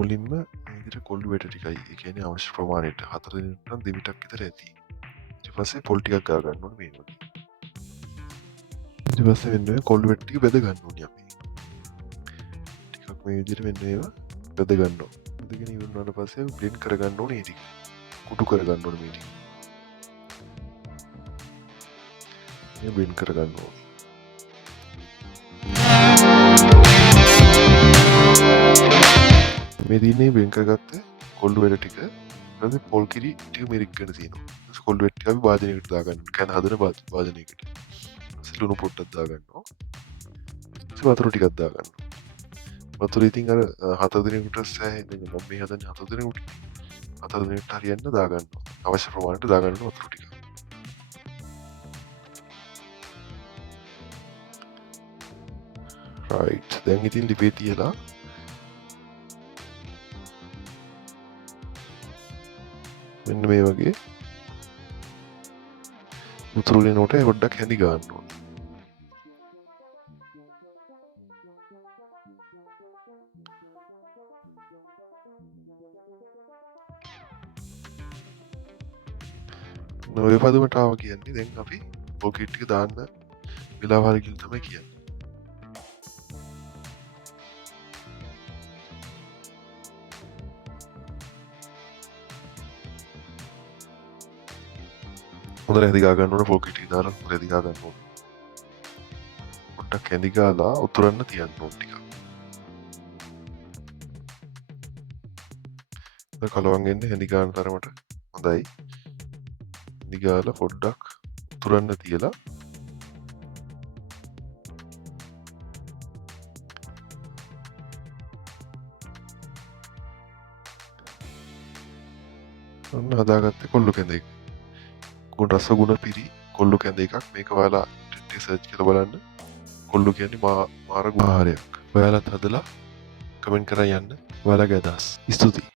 මුලින්ම මේ විදිහට කොල්ලු වැට ටිකයි ඒ කියන්නේ අවශ්‍ය ප්‍රමාණයට 4 දිනකට නම් දෙමිටක් විතර ඇති. ඊට පස්සේ පොල් ටිකක් ගා ගන්න ඕනේ මේ වගේ. ඊට පස්සේ මෙන්න මේ කොල්ලු වැට ටික බෙද ගන්න ඕනේ අපි. ටිකක් මේ විදිහට මෙන්න ඒවා බෙද ගන්න ඕනේ. බෙදගෙන ඉවර වුණාට පස්සේ බ්ලෙන්ඩ් කර ගන්න ඕනේ මේ ටික. කුඩු කර ගන්න ඕනේ මේ ටික. මේ බ්ලෙන්ඩ් කර ගන්න ඕනේ. මේ දිනේ බ්ලෙන්ඩ් කරගත්ත කොල්ලු වැට ටික ඊට පොල් කිරි ටික මිරික්ගෙන තියෙනවා. ඊට කොල්ලු වැට ටික අපි වාදනයකට දා ගන්න. කන හදන වාදනයකට. ඊට ලුණු පොට්ටක් දා ගන්නවා. ඊට වතුර ටිකක් දා ගන්නවා. වතුර ඉතින් අර 4 දිනකට සෑහෙන මම මේ හදන්නේ 4 දිනකට. 4 දිනකට හරියන්න දා ගන්නවා. අවශ්‍ය ප්‍රමාණයට දා ගන්න වතුර ටික. right දැන් ඉතින් ලිපේ තියලා මෙන්න මේ වගේ උතුරුලේ නෝට පොඩ්ඩක් හැඳි ගන්න ඕනේ. ඔය පදමට ආව කියන්නේ දැන් අපි පොකට් ටික දාන්න වෙලාව හරි කියලා තමයි කියන්නේ. හොඳට හැඳි ගා ගන්න ඕනේ පොකට් ටික දාලා හොඳට හැඳි ගා ගන්න ඕනේ. පොඩ්ඩක් හැඳි ගාලා උතුරන්න තියන්න ඕනේ ටිකක්. ඒක කලවම් එන්නේ හැඳි ගන්න තරමට හොඳයි. හැඳි ගාලා පොඩ්ඩක් උතුරන්න තියලා ඔන්න හදාගත්තේ කොල්ලු කැඳ එක. ගුණ රස ගුණ පිරි කොල්ලු කැඳ එකක්. මේක ඔයාලා ටෙට් සර්ච් කරලා බලන්න. කොල්ලු කියන්නේ මාර ගුණ ආහාරයක්. ඔයාලත් හදලා කමෙන්ට් කරලා යන්න. ඔයාලගේ අදහස්. ස්තුතියි.